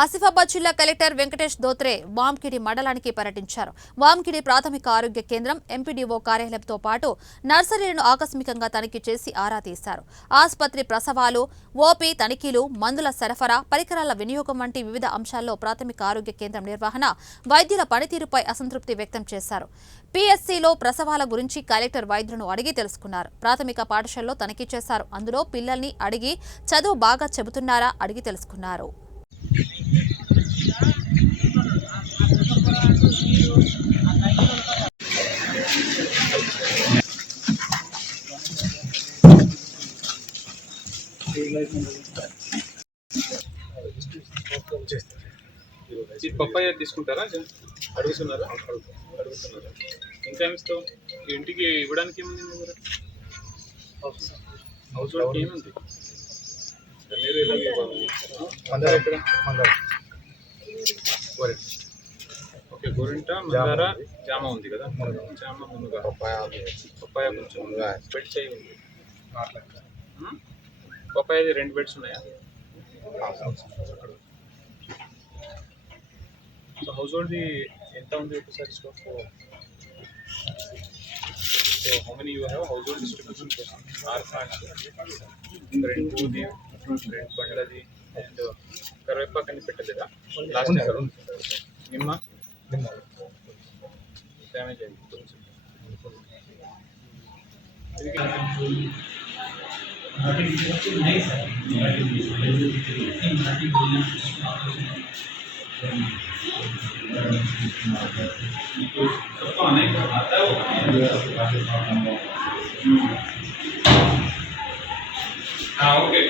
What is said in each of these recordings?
ఆసిఫాబాద్ జిల్లా కలెక్టర్ వెంకటేష్ దోత్రే వాంకిడి మండలానికి పర్యటించారు. వాంకిడి ప్రాథమిక ఆరోగ్య కేంద్రం, ఎంపీడీఓ కార్యాలయంతో పాటు నర్సరీలను ఆకస్మికంగా తనిఖీ చేసి ఆరా తీశారు. ఆసుపత్రి ప్రసవాలు, ఓపీ తనిఖీలు, మందుల సరఫరా, పరికరాల వినియోగం వంటి వివిధ అంశాల్లో ప్రాథమిక ఆరోగ్య కేంద్రం నిర్వహణ, వైద్యుల పనితీరుపై అసంతృప్తి వ్యక్తం చేశారు. పీఎస్సీలో ప్రసవాల గురించి కలెక్టర్ వైద్యులను అడిగి తెలుసుకున్నారు. ప్రాథమిక పాఠశాలలో తనిఖీ చేశారు. అందులో పిల్లల్ని అడిగి చదువు బాగా చెబుతున్నారా అడిగి తెలుసుకున్నారు. పప్పాయ తీసుకుంటారా? అడుగుతున్నారా? ఇంకా ఏమిస్తావు? ఇంటికి ఇవ్వడానికి ఏముంది మీ దగ్గర? హౌస్ హోల్డ్కి ఏముంది? ఓకే, గోరింట, మందార, జామ ఉంది కదా? జామ ముందుగా, పప్పాయ కొంచెం బెడ్ చేయి ఉంది. పప్పాయది 2 బెడ్స్ ఉన్నాయా? సో హౌస్ హోల్డ్ది ఎంత ఉంది ఒకసారి stock? So how many you have house hold distribution కోసం? 6 ప్లాంట్స్, 2 బండ్లది అండ్ కరివేపాకు అని పెట్టలేదా లాస్ట్ టైం? నిమ్మ డ్యామేజ్ అయింది కొంచెం. ఓకే,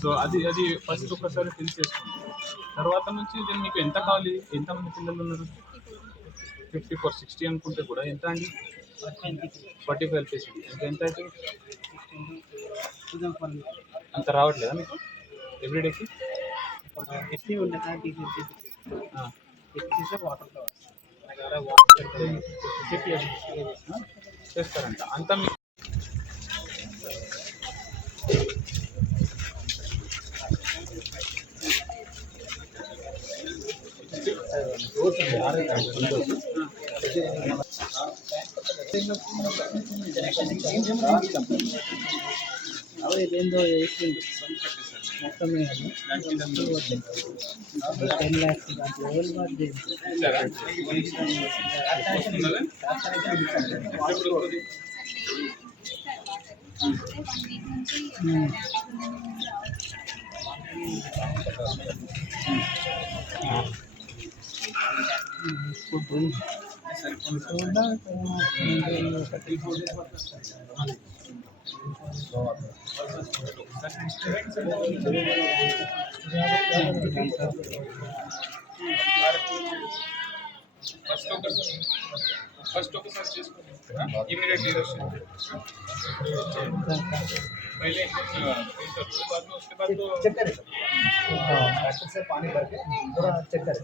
సో అది ఫస్ట్ ఒకసారి ఫిల్ చేసుకోండి. తర్వాత నుంచి ఇది మీకు ఎంత కావాలి? ఎంతమంది పిల్లలు ఉన్నారు? 54, 60 అనుకుంటే కూడా ఎంత అండి? 45 LPC ఎంత అయితే అంత రావట్లేదా మీకు ఎవ్రీడేకి? చేస్తారంట అంతా మీకు. అదేందో వేసింది మొత్తమే 10 lakhs దాంట్లో ఫస్ట్ ఒకసారి చేసుకోండి, इमीडिएटली पहले बाद में उसके बाद तो चेक करें डॉक्टर से पानी भर के थोड़ा चेक करें।